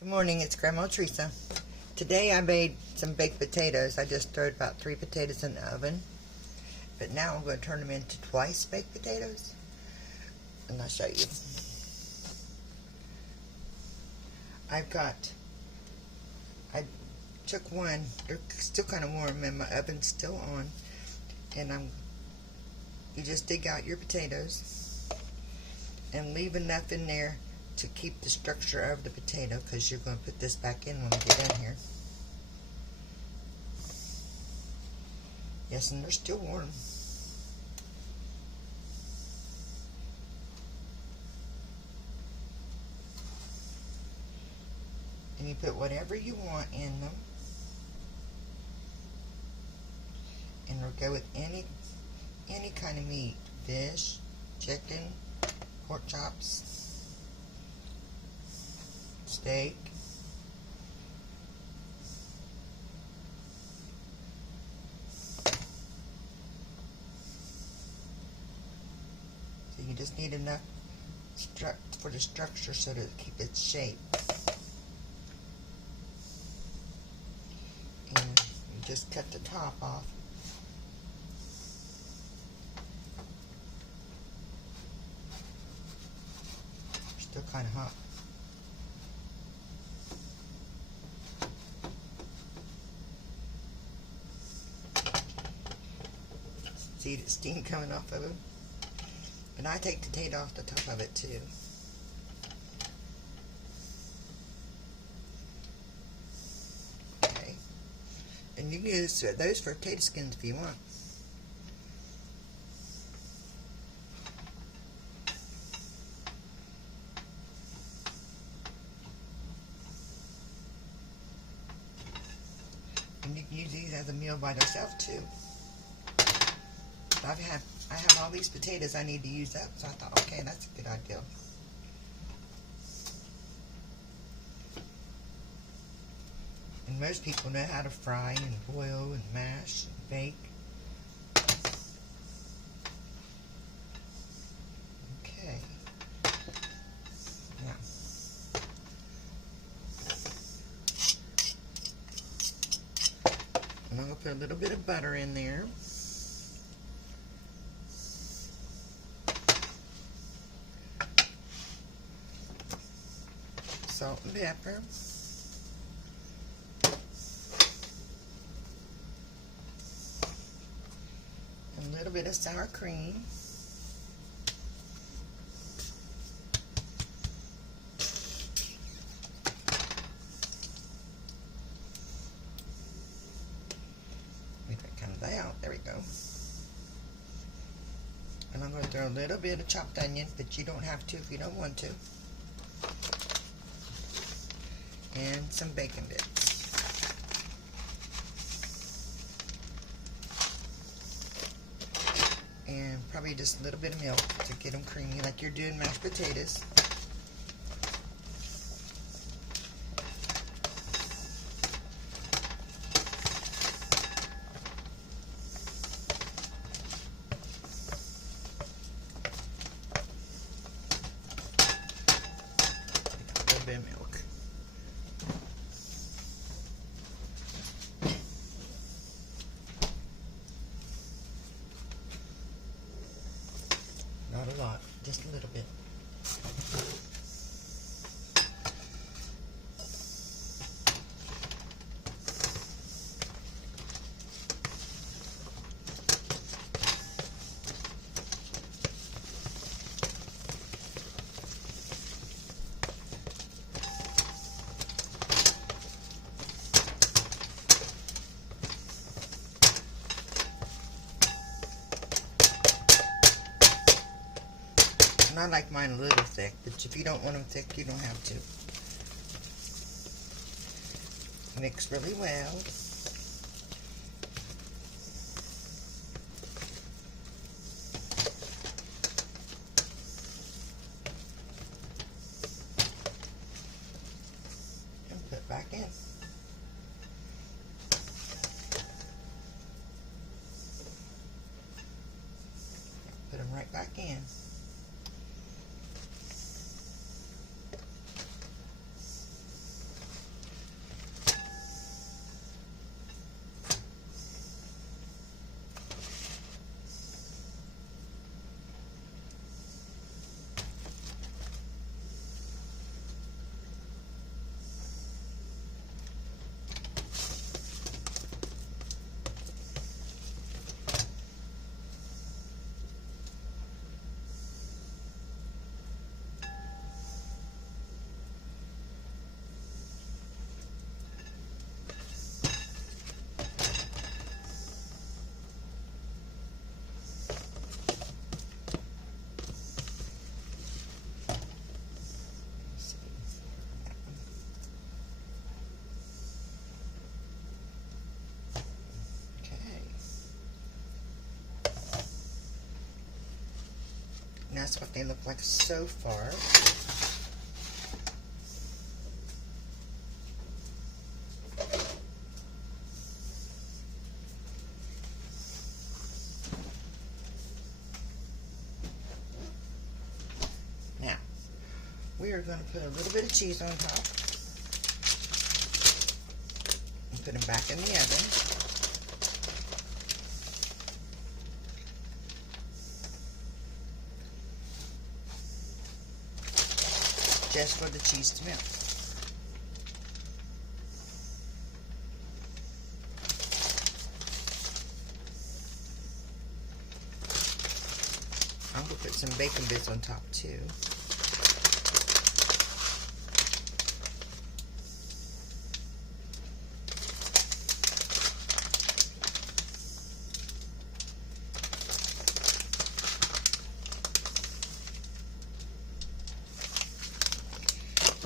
Good morning, it's Grandma Teresa. Today I made some baked potatoes. I just throwed about 3 potatoes in the oven. But now I'm going to turn them into twice baked potatoes. And I'll show you. I took one, they're still kind of warm and my oven's still on. And you just dig out your potatoes and leave enough in there to keep the structure of the potato, because you're going to put this back in when we get in here. Yes, and they're still warm. And you put whatever you want in them. And we'll go with any kind of meat. Fish, chicken, pork chops, steak. So you just need enough for the structure so to keep its shape. And you just cut the top off. Still kind of hot. See the steam coming off of it? And I take the potato off the top of it too. Okay. And you can use those for potato skins if you want. And you can use these as a meal by themselves too. I have all these potatoes I need to use up, so I thought, okay, that's a good idea. And most people know how to fry and boil and mash and bake. Okay. Now, I'm going to put a little bit of butter in there. Salt and pepper. A little bit of sour cream. If it comes out, there we go. And I'm going to throw a little bit of chopped onion, but you don't have to if you don't want to. And some bacon bits. And probably just a little bit of milk to get them creamy like you're doing mashed potatoes. A little bit of milk. Not a lot, just a little bit. And I like mine a little thick, but if you don't want them thick, you don't have to. Mix really well. And put back in. Put them right back in. that's what they look like so far. Now, we are going to put a little bit of cheese on top and put them back in the oven. Just for the cheese to melt. I'm going to put some bacon bits on top too.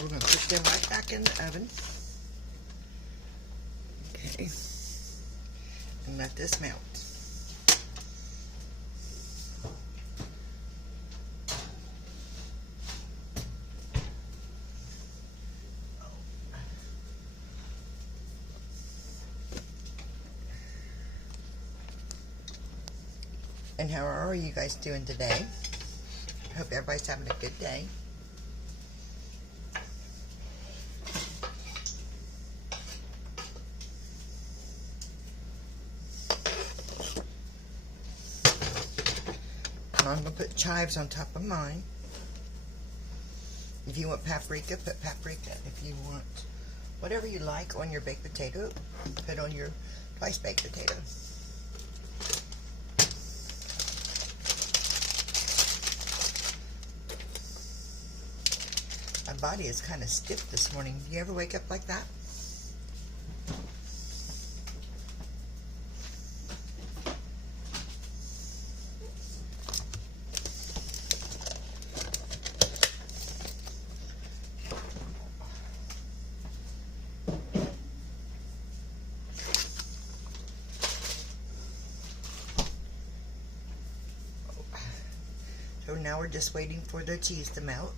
We're going to put them right back in the oven. Okay. And let this melt. And how are you guys doing today? I hope everybody's having a good day. I'm going to put chives on top of mine. If you want paprika, put paprika. If you want whatever you like on your baked potato, put on your twice baked potato. My body is kind of stiff this morning. Do you ever wake up like that? So now we're just waiting for the cheese to melt,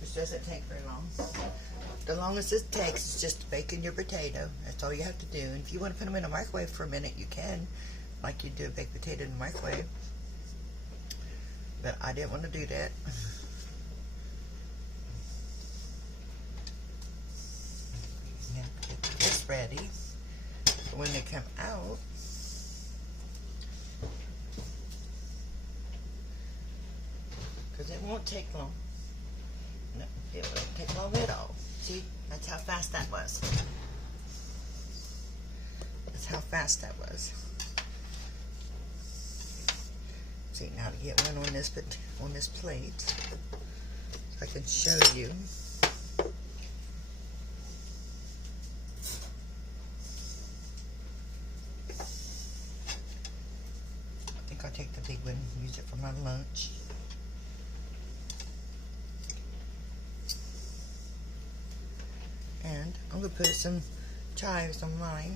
which doesn't take very long. The longest it takes is just baking your potato. That's all you have to do. And if you want to put them in a microwave for a minute, you can, like you do a baked potato in the microwave. But I didn't want to do that. Now get this ready. So when they come out, because it won't take long. No, it won't take long at all. See, that's how fast that was. That's how fast that was. See, now to get one on this plate, so I can show you. I think I'll take the big one and use it for my lunch. And I'm going to put some chives on mine.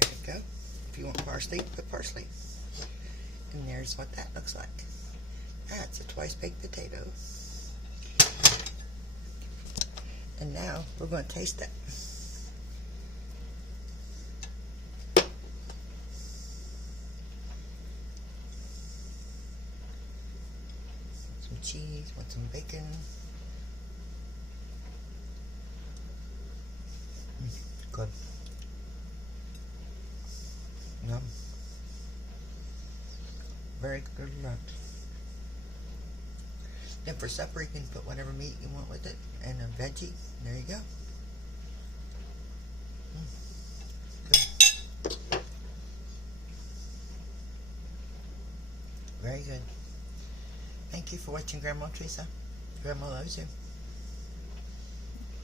There we go. If you want parsley, put parsley. And there's what that looks like. That's a twice baked potato. And now we're going to taste it. Some cheese, want some bacon. Good. Yum. Very good lunch. Then for supper, you can put whatever meat you want with it, and a veggie. There you go. Good. Very good. Thank you for watching, Grandma Teresa. Grandma loves you.